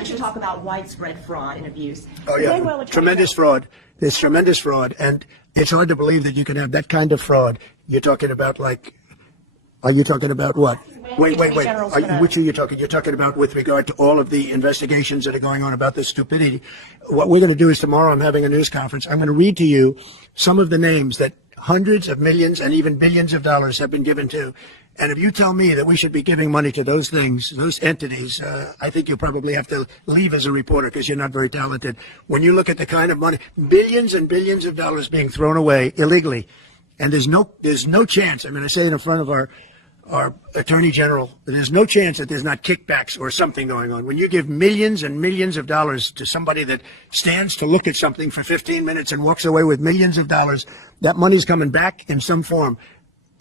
much you talk about widespread fraud and abuse. Oh, yeah. Tremendous fraud. There's tremendous fraud. And it's hard to believe that you can have that kind of fraud. You're talking about are you talking about what? Wait. Which are you talking? You're talking about with regard to all of the investigations that are going on about this stupidity. What we're going to do is tomorrow I'm having a news conference. I'm going to read to you some of the names that hundreds of millions and even billions of dollars have been given to. And if you tell me that we should be giving money to those things, those entities, I think you probably have to leave as a reporter because you're not very talented. When you look at the kind of money, billions and billions of dollars being thrown away illegally, and there's no chance. I mean, I say it in front of our attorney general, there's no chance that there's not kickbacks or something going on. When you give millions and millions of dollars to somebody that stands to look at something for 15 minutes and walks away with millions of dollars, that money's coming back in some form.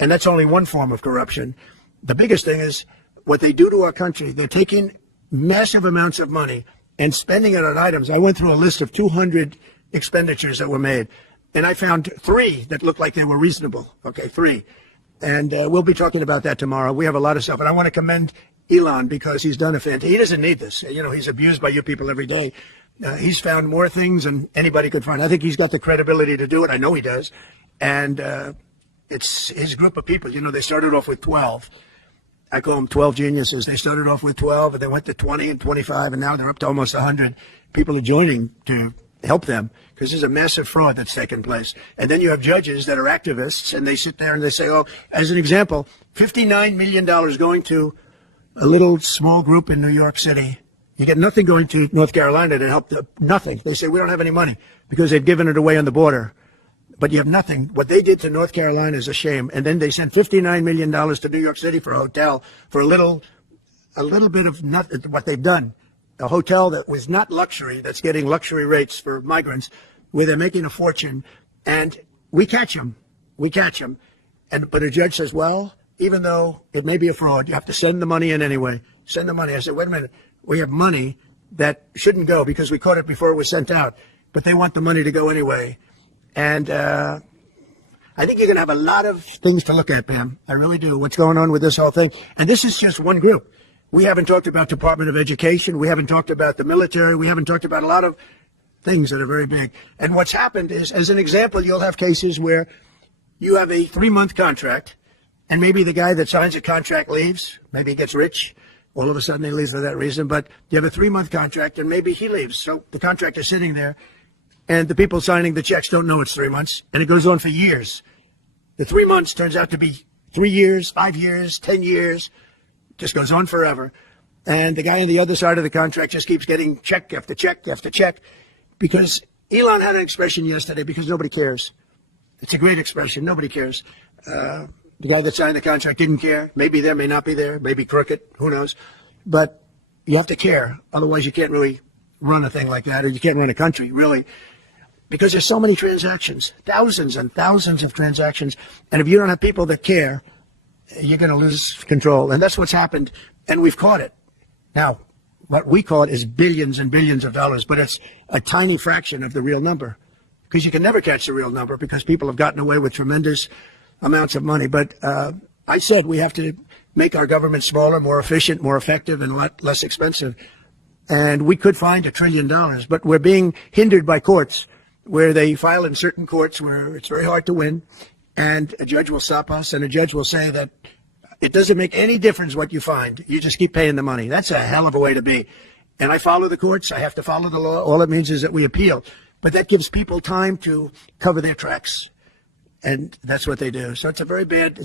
And that's only one form of corruption. The biggest thing is what they do to our country. They're taking massive amounts of money and spending it on items. I went through a list of 200 expenditures that were made, and I found 3 that looked like they were reasonable. Okay, 3. And we'll be talking about that tomorrow. We have a lot of stuff. And I want to commend Elon because he's done a fantastic. He doesn't need this. You know, he's abused by you people every day. He's found more things than anybody could find. I think he's got the credibility to do it. I know he does. And it's his group of people. You know, they started off with 12. I call them 12 geniuses. They started off with 12, and they went to 20 and 25, and now they're up to almost 100. People are joining to help them because there's a massive fraud that's taken place. And then you have judges that are activists, and they sit there and they say, oh, as an example, $59 million going to a little small group in New York City. You get nothing going to North Carolina to help nothing. They say, we don't have any money because they've given it away on the border. But you have nothing. What they did to North Carolina is a shame. And then they sent $59 million to New York City for a hotel for a little bit of nothing, what they've done. A hotel that was not luxury, that's getting luxury rates for migrants, where they're making a fortune. And we catch them. But a judge says, well, even though it may be a fraud, you have to send the money in anyway. Send the money. I said, wait a minute. We have money that shouldn't go because we caught it before it was sent out. But they want the money to go anyway. And I think you're going to have a lot of things to look at, Pam. I really do. What's going on with this whole thing? And this is just one group. We haven't talked about Department of Education. We haven't talked about the military. We haven't talked about a lot of things that are very big. And what's happened is, as an example, you'll have cases where you have a 3-month contract, and maybe the guy that signs a contract leaves. Maybe he gets rich. All of a sudden he leaves for that reason. But you have a 3-month contract, and maybe he leaves. So the contract is sitting there. And the people signing the checks don't know it's 3 months, and it goes on for years. The 3 months turns out to be 3 years, 5 years, 10 years, just goes on forever. And the guy on the other side of the contract just keeps getting check after check after check because Elon had an expression yesterday because nobody cares. It's a great expression. Nobody cares. The guy that signed the contract didn't care. Maybe there, may not be there, maybe crooked, who knows. But you have to care. Otherwise, you can't really run a thing like that, or you can't run a country, really. Because there's so many transactions, thousands and thousands of transactions. And if you don't have people that care, you're going to lose control. And that's what's happened. And we've caught it. Now, what we caught is billions and billions of dollars, but it's a tiny fraction of the real number. Because you can never catch the real number because people have gotten away with tremendous amounts of money. But I said we have to make our government smaller, more efficient, more effective, and a lot less expensive. And we could find $1 trillion, but we're being hindered by courts, where they file in certain courts where it's very hard to win, and a judge will stop us, and a judge will say that it doesn't make any difference what you find. You just keep paying the money. That's a hell of a way to be. And I follow the courts. I have to follow the law. All it means is that we appeal. But that gives people time to cover their tracks, and that's what they do. So it's a very bad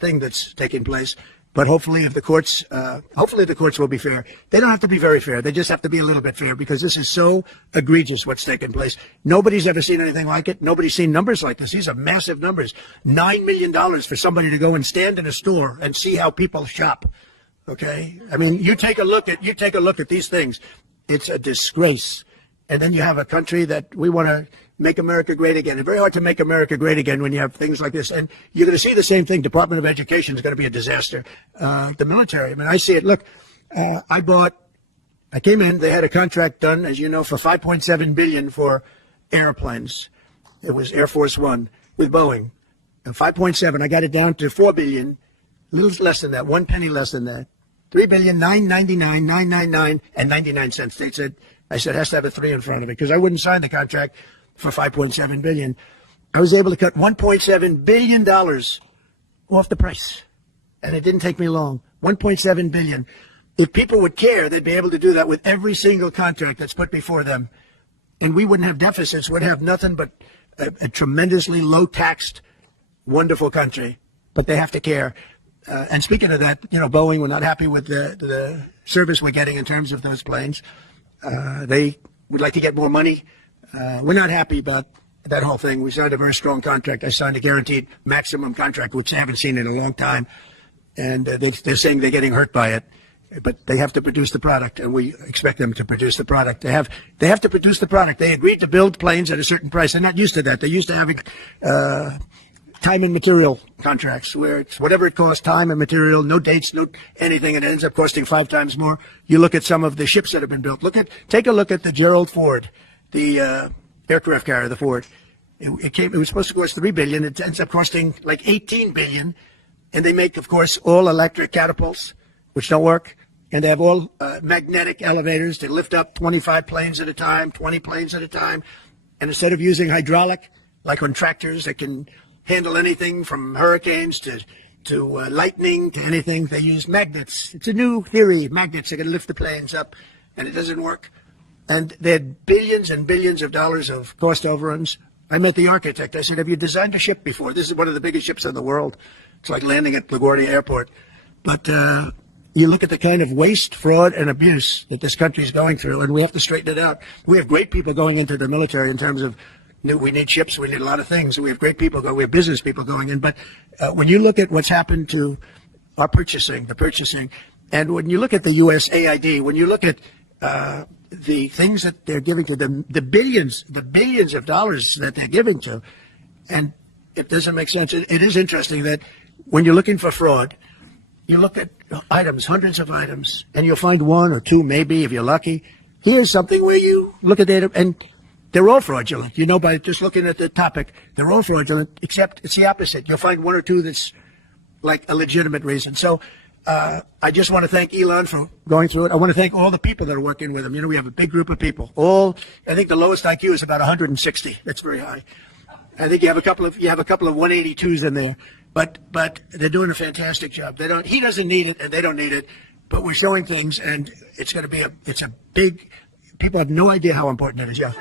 thing that's taking place. But hopefully, if the courts, the courts will be fair. They don't have to be very fair. They just have to be a little bit fair because this is so egregious what's taking place. Nobody's ever seen anything like it. Nobody's seen numbers like this. These are massive numbers. $9 million for somebody to go and stand in a store and see how people shop. Okay, I mean, you take a look at these things. It's a disgrace. And then you have a country that we want to make America great again. It's very hard to make America great again when you have things like this. And you're going to see the same thing. Department of Education is going to be a disaster. The military, I mean, I see it. Look, I came in, they had a contract done, as you know, for $5.7 billion for airplanes. It was Air Force One with Boeing. And 5.7, I got it down to $4 billion, a little less than that, one penny less than that. $3,999,999 and 99 cents. They said, I said, has to have a 3 in front of it because I wouldn't sign the contract for $5.7 billion. I was able to cut $1.7 billion off the price. And it didn't take me long. $1.7 billion. If people would care, they'd be able to do that with every single contract that's put before them. And we wouldn't have deficits. We'd have nothing but a tremendously low-taxed, wonderful country. But they have to care. And speaking of that, Boeing, we're not happy with the service we're getting in terms of those planes. They would like to get more money. We're not happy about that whole thing. We signed a very strong contract. I signed a guaranteed maximum contract, which I haven't seen in a long time. And they're saying they're getting hurt by it. But they have to produce the product, and we expect them to produce the product. They have to produce the product. They agreed to build planes at a certain price. They're not used to that. They're used to having time and material contracts where it's whatever it costs, time and material, no dates, no anything, and it ends up costing 5 times more. You look at some of the ships that have been built. Take a look at the Gerald Ford, the aircraft carrier, the Ford. It was supposed to cost $3 billion. It ends up costing like $18 billion. And they make, of course, all electric catapults, which don't work. And they have all magnetic elevators to lift up 25 planes at a time, 20 planes at a time. And instead of using hydraulic, like on tractors that can handle anything from hurricanes to lightning to anything, they use magnets. It's a new theory. Magnets are going to lift the planes up, and it doesn't work. And they had billions and billions of dollars of cost overruns. I met the architect. I said, have you designed a ship before? This is one of the biggest ships in the world. It's like landing at LaGuardia Airport. But you look at the kind of waste, fraud, and abuse that this country is going through, and we have to straighten it out. We have great people going into the military in terms of we need ships, we need a lot of things. We have great people we have business people going in. But when you look at what's happened to our purchasing, and when you look at the USAID, when you look at the things that they're giving to them, the billions of dollars that they're giving to, and it doesn't make sense. It is interesting that when you're looking for fraud, you look at items, hundreds of items, and you'll find 1 or 2, maybe, if you're lucky. Here's something where you look at data, and they're all fraudulent. By just looking at the topic, they're all fraudulent, except it's the opposite. You'll find 1 or 2 that's like a legitimate reason. So I just want to thank Elon for going through it. I want to thank all the people that are working with him. We have a big group of people. I think the lowest IQ is about 160. That's very high. I think you have a couple of 182s in there. But they're doing a fantastic job. He doesn't need it, and they don't need it. But we're showing things, and it's going to be it's a big. People have no idea how important it is. Yeah.